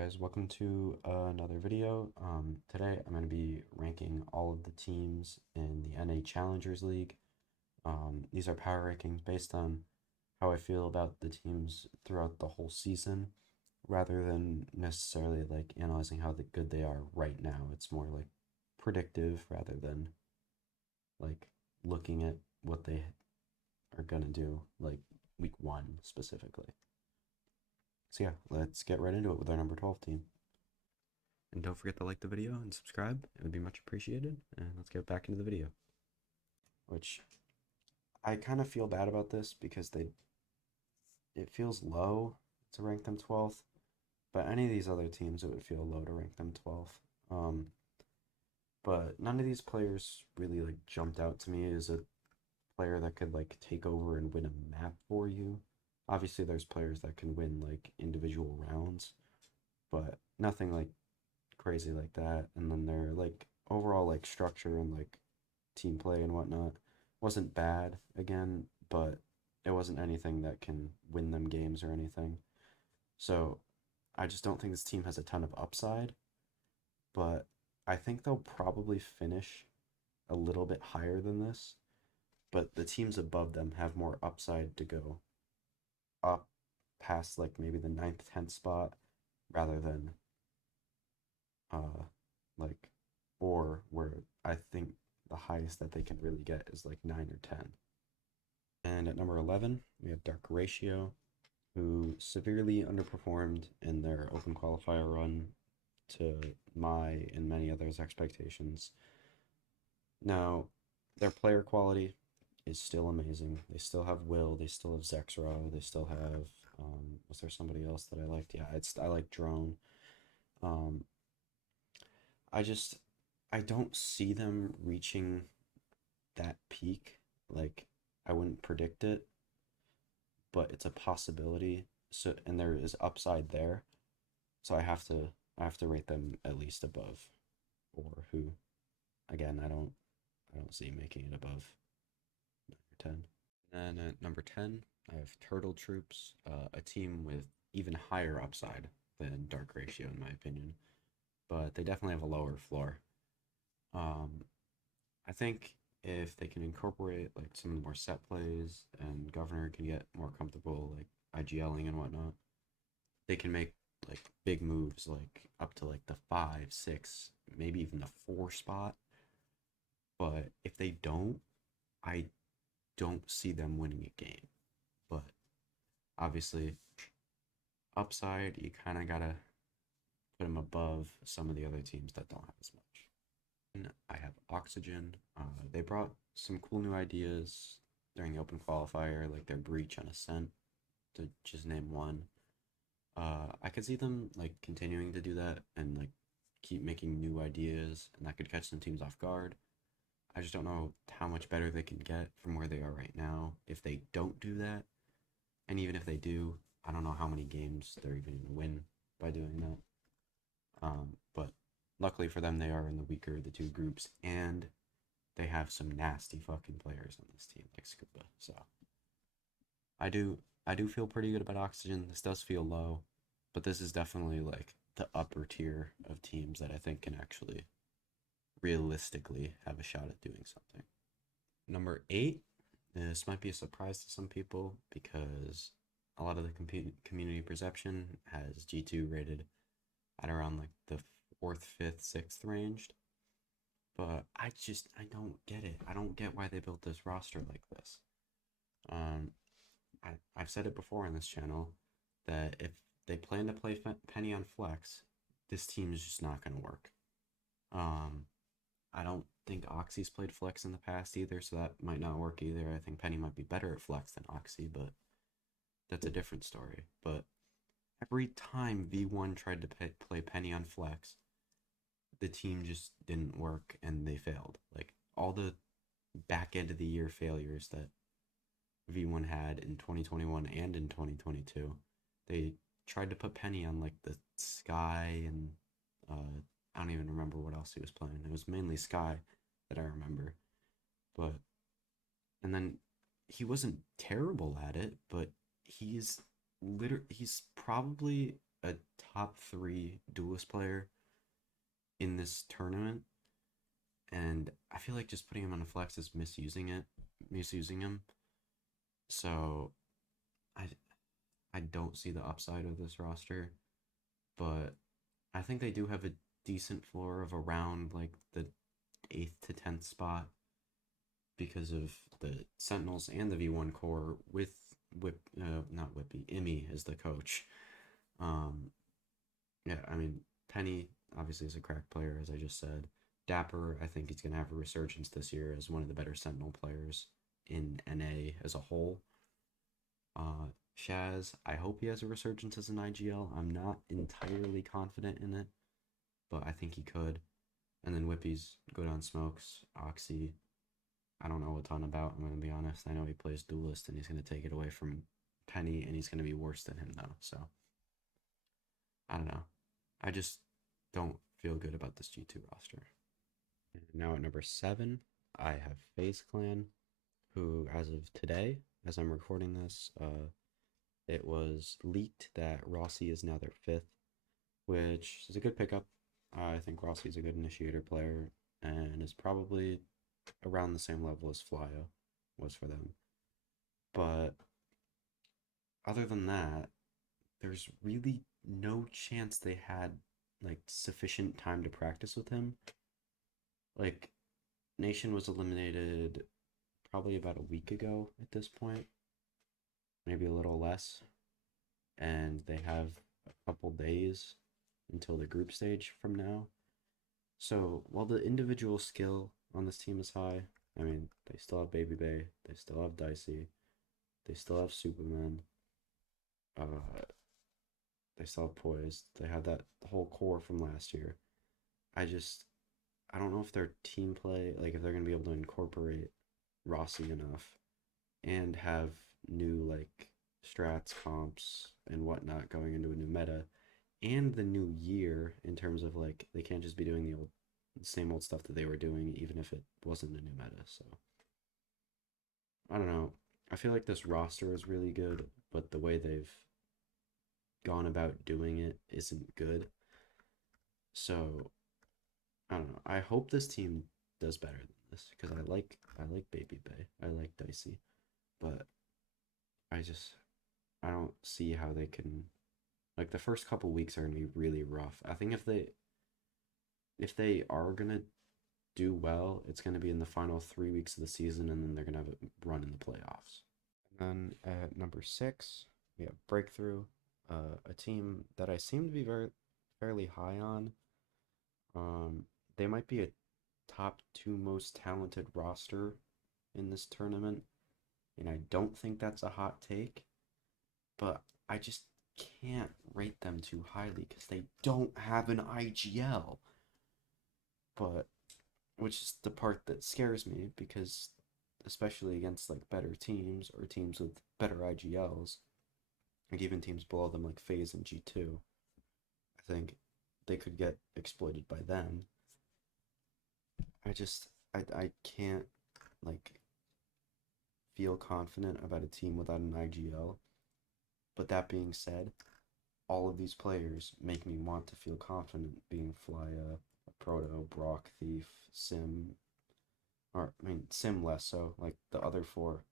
Guys, welcome to another video. Today I'm going to be ranking all of the teams in the NA Challengers League. These are power rankings based on how I feel about the teams throughout the whole season, rather than necessarily like analyzing how good they are right now. It's more like predictive rather than like looking at what they are going to do like week one specifically. So yeah, let's get right into it with our number 12 team. And don't forget to like the video and subscribe. It would be much appreciated. And let's get back into the video. Which I kind of feel bad about this because it feels low to rank them 12th. But any of these other teams, it would feel low to rank them 12th. But none of these players really like jumped out to me as a player that could like take over and win a map for you. Obviously, there's players that can win like individual rounds, but nothing like crazy like that. And then their like overall like structure and like team play and whatnot wasn't bad again, but it wasn't anything that can win them games or anything. So I just don't think this team has a ton of upside, but I think they'll probably finish a little bit higher than this. But the teams above them have more upside to go up past like maybe the ninth, 10th spot rather than uh like or where I think the highest that they can really get is like 9 or 10. And at number 11, we have Dark Ratio, who severely underperformed in their open qualifier run to my and many others' expectations. Now, their player quality is still amazing. They still have Will, they still have Zexra, they still have was there somebody else that I liked? Yeah, I like Drone. Um, I just I don't see them reaching that peak. Like I wouldn't predict it, but it's a possibility. So and there is upside there. So I have to rate them at least above or who. Again, I don't see making it above 10. And at number 10, I have Turtle Troops, a team with even higher upside than Dark Ratio in my opinion, but they definitely have a lower floor. Um, I think if they can incorporate like some of the more set plays and Governor can get more comfortable like IGLing and whatnot, they can make like big moves like up to like the 5, 6, maybe even the 4 spot. But if they don't, I don't see them winning a game. But obviously, upside, you kind of gotta put them above some of the other teams that don't have as much. I have Oxygen. They brought some cool new ideas during the open qualifier, like their breach on Ascent, to just name one. I could see them like continuing to do that and like keep making new ideas, and that could catch some teams off guard. I just don't know how much better they can get from where they are right now if they don't do that. And even if they do, I don't know how many games they're even going to win by doing that. But luckily for them, they are in the weaker of the two groups, and they have some nasty fucking players on this team, like Scuba. So I do I do feel pretty good about Oxygen. This does feel low, but this is definitely like the upper tier of teams that I think can actually realistically have a shot at doing something. Number 8, this might be a surprise to some people because a lot of the community perception has G2 rated at around like the 4th, 5th, 6th range. But I don't get it. I don't get why they built this roster like this. Um, I've said it before on this channel that if they plan to play Penny on Flex, this team is just not going to work. I don't think Oxy's played Flex in the past either, so that might not work either. I think Penny might be better at Flex than Oxy, but that's a different story. But every time V1 tried to play Penny on Flex, the team just didn't work and they failed. Like all the back end of the year failures that V1 had in 2021 and in 2022, they tried to put Penny on like the Sky and I don't even remember what else he was playing. It was mainly Sky that I remember. But and then he wasn't terrible at it, but he's probably a top three duelist player in this tournament, and I feel like just putting him on a flex is misusing him. So I I don't see the upside of this roster, but I think they do have a decent floor of around like the eighth to 10th spot because of the Sentinels and the V1 core with not Whippy, Immy as the coach. Um, yeah, I mean, Penny obviously is a crack player, as I just said. Dapper, I think he's going to have a resurgence this year as one of the better Sentinel players in NA as a whole. Uh, Shaz, I hope he has a resurgence as an IGL. I'm not entirely confident in it, but I think he could. And then Whippy's Good on Smokes, Oxy. I don't know a ton about. I'm gonna be honest. I know he plays Duelist and he's gonna take it away from Penny, and he's gonna be worse than him though. So I don't know. I just don't feel good about this G2 roster. And now at number 7, I have FaZe Clan, who, as of today, as I'm recording this, it was leaked that Rossi is now their 5th, which is a good pickup. I think Rossi is a good initiator player and is probably around the same level as Flyo was for them. But other than that, there's really no chance they had like sufficient time to practice with him. Like Nation was eliminated probably about a week ago at this point, maybe a little less, and they have a couple days until the group stage from now. So while the individual skill on this team is high, I mean, they still have Baby Bay, they still have Dicey, they still have Superman, uh, they still have Poised, they have that whole core from last year. I just, I don't know if their team play, like if they're going to be able to incorporate Rossi enough and have new like strats, comps, and whatnot going into a new meta and the new year in terms of like they can't just be doing the same old stuff that they were doing even if it wasn't a new meta. So I don't know. I feel like this roster is really good, but the way they've gone about doing it isn't good. So I don't know. I hope this team does better than this because I like Baby Bay. I like Dicey, but I just I don't see how they can like the first couple weeks are gonna be really rough. I think if they are gonna do well, it's gonna be in the final 3 weeks of the season, and then they're gonna have a run in the playoffs. And then at number 6, we have Breakthrough, a team that I seem to be very fairly high on. Um, they might be a top 2 most talented roster in this tournament, and I don't think that's a hot take, but I just can't rate them too highly because they don't have an IGL. But which is the part that scares me because especially against like better teams or teams with better IGLs, like even teams below them like FaZe and G2, I think they could get exploited by them. I can't like feel confident about a team without an IGL. But that being said, all of these players make me want to feel confident being Flya, Proto, Brock, Thief, Sim, or I mean Sim less so, like the other four,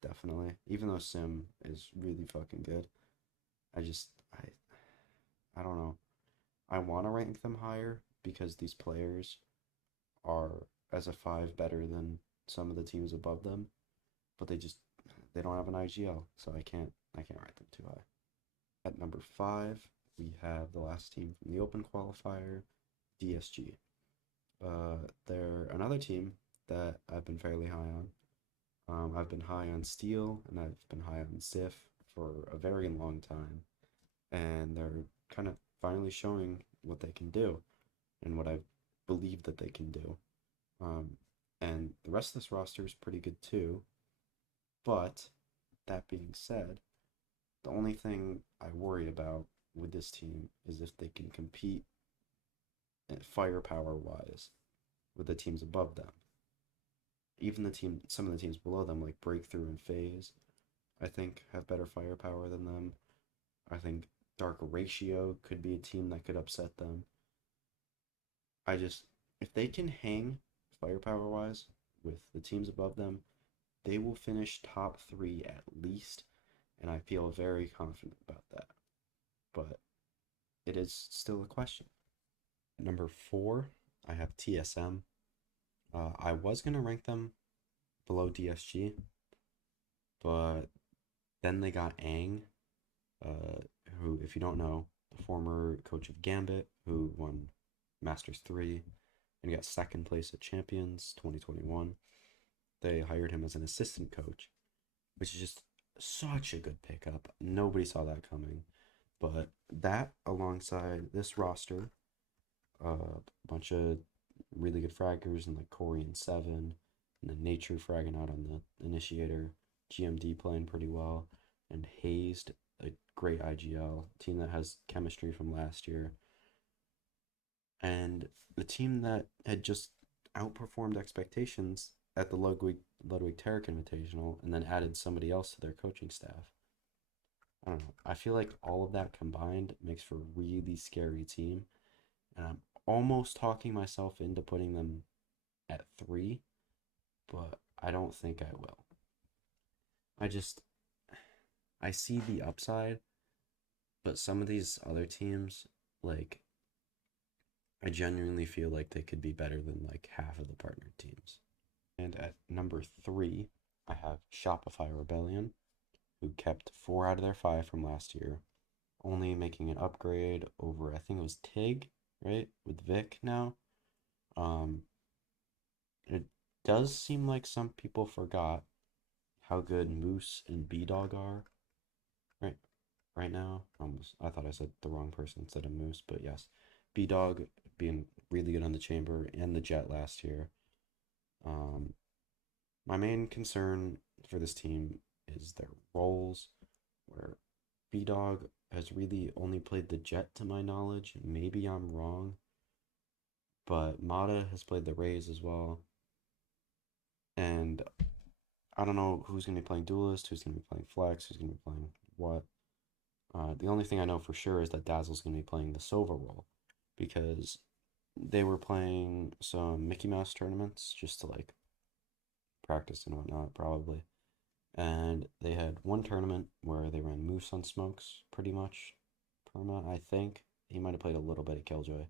definitely. Even though Sim is really fucking good, I just I don't know. I want to rank them higher because these players are as a 5 better than some of the teams above them, but they don't have an IGL, so I can't rank them too high. At number 5, we have the last team from the Open qualifier, DSG. They're another team that I've been fairly high on. I've been high on Steel and I've been high on Sif for a very long time, and they're kind of finally showing what they can do and what I believe that they can do. Um, and the rest of this roster is pretty good too. But that being said, the only thing I worry about with this team is if they can compete firepower wise with the teams above them. Even some of the teams below them, like Breakthrough and FaZe, I think have better firepower than them. I think Dark Ratio could be a team that could upset them. If they can hang firepower wise with the teams above them, they will finish top three at least, and I feel very confident about that. But it is still a question. Number four, I have TSM. I was gonna rank them below DSG, but then they got Aang, who, if you don't know, the former coach of Gambit, who won Masters 3 and got second place at Champions 2021. They hired him as an assistant coach, which is just such a good pickup. Nobody saw that coming. But that alongside this roster, a bunch of really good fraggers and like Corey and Seven, and then Nature fragging out on the Initiator, GMD playing pretty well, and Hazed, a great IGL team that has chemistry from last year, and the team that had just outperformed expectations at the Ludwig Tarek Invitational, and then added somebody else to their coaching staff. I don't know. I feel like all of that combined makes for a really scary team, and I'm almost talking myself into putting them at 3, but I don't think I will. I just I see the upside, but some of these other teams, like, I genuinely feel like they could be better than like half of the partnered teams. And at number 3, I have Shopify Rebellion, who kept 4 out of their 5 from last year, only making an upgrade over, I think it was Tig, right? With Vic now. It does seem like some people forgot how good Moose and B-Dog are right right now. I thought I said the wrong person instead of Moose, but yes. B-Dog being really good on the chamber and the jet last year. My main concern for this team is their roles, where B-Dog has really only played the jet to my knowledge. Maybe I'm wrong, but Mata has played the Rays as well. And I don't know who's going to be playing Duelist, who's going to be playing Flex, who's going to be playing what. The only thing I know for sure is that Dazzle's going to be playing the Sova role, because they were playing some Mickey Mouse tournaments just to like practice and whatnot, probably. And they had one tournament where they ran Moose on Smokes pretty much perma, I think. He might have played a little bit of Killjoy.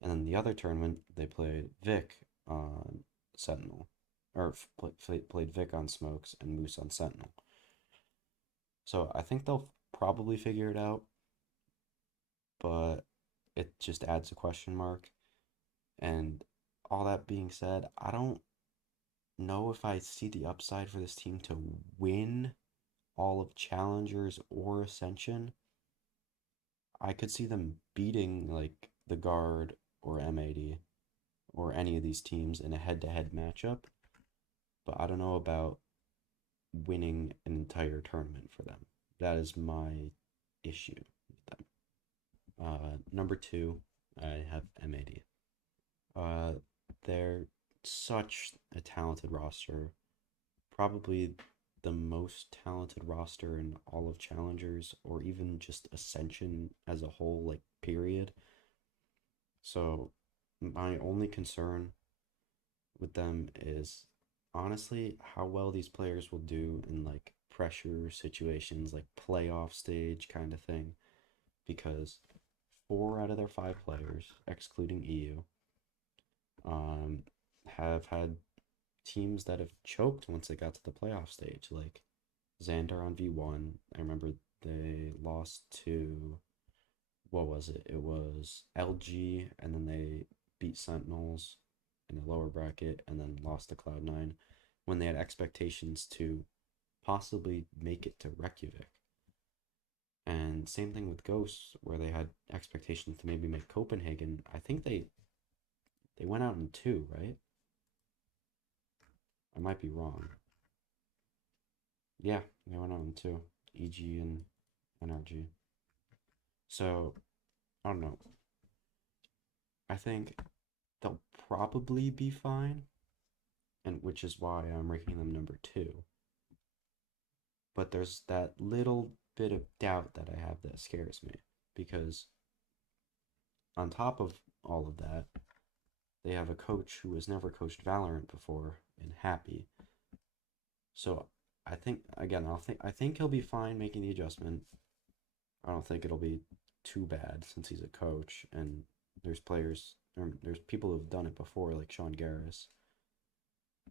And then the other tournament, they played Vic on Sentinel. Or played Vic on Smokes and Moose on Sentinel. So I think they'll probably figure it out, but it just adds a question mark. And all that being said, I don't know if I see the upside for this team to win all of Challengers or Ascension. I could see them beating like the Guard or M80 or any of these teams in a head-to-head matchup, but I don't know about winning an entire tournament for them. That is my issue with them. Number 2, I have M80. They're such a talented roster, probably the most talented roster in all of Challengers, or even just Ascension as a whole, like, period. So my only concern with them is honestly how well these players will do in like pressure situations, like playoff stage kind of thing, because 4 out of their 5 players, excluding EU, have had teams that have choked once they got to the playoff stage, like Xander on V1. I remember they lost to, what was it? It was LG, and then they beat Sentinels in the lower bracket, and then lost to Cloud9 when they had expectations to possibly make it to Reykjavik. And same thing with Ghosts, where they had expectations to maybe make Copenhagen. I think they went out in 2, right? I might be wrong. Yeah, they went out in 2. EG and NRG. So, I don't know. I think they'll probably be fine, and which is why I'm ranking them number 2. But there's that little bit of doubt that I have that scares me. because on top of all of that, they have a coach who has never coached Valorant before in Happy. So I think again, I think he'll be fine making the adjustment. I don't think it'll be too bad since he's a coach and there's players or there's people who've done it before like Sean Garris.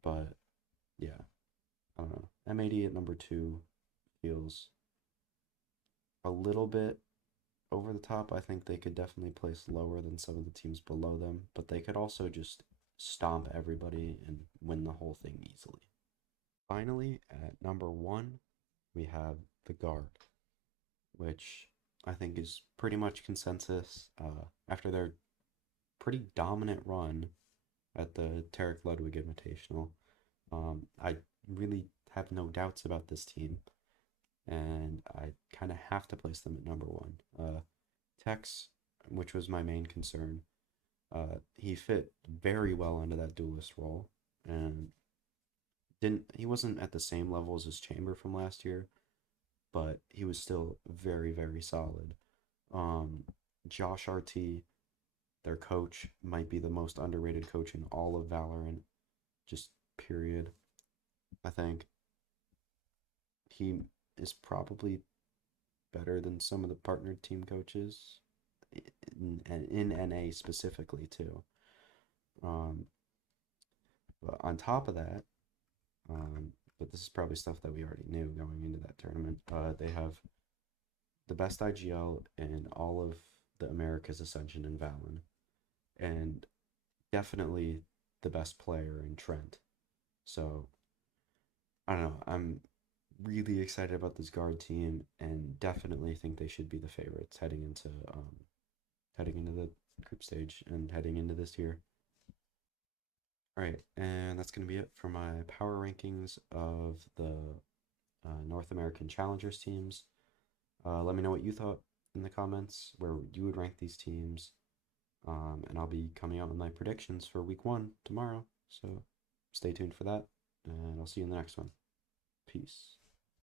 But yeah, I don't know. M80 at number 2 feels a little bit over the top. I think they could definitely place lower than some of the teams below them, but they could also just stomp everybody and win the whole thing easily. Finally, at number 1, we have the Guard, which I think is pretty much consensus after their pretty dominant run at the Tarek Ludwig Invitational. I really have no doubts about this team, and I kind of have to place them at number 1. Tex, which was my main concern, he fit very well into that duelist role, and he wasn't at the same level as his chamber from last year, but he was still very, very solid. Um, Josh RT, their coach, might be the most underrated coach in all of Valorant, just period. I think he is probably better than some of the partnered team coaches in NA specifically too. Um, but on top of that, but this is probably stuff that we already knew going into that tournament. They have the best IGL in all of the Americas Ascension and Valen, and definitely the best player in Trent. So I don't know. I'm really excited about this guard team, and definitely think they should be the favorites heading into the group stage and heading into this year. All right, and that's going to be it for my power rankings of the North American Challengers teams. Let me know what you thought in the comments, where you would rank these teams. And I'll be coming out with my predictions for week 1 tomorrow. So stay tuned for that, and I'll see you in the next one. Peace.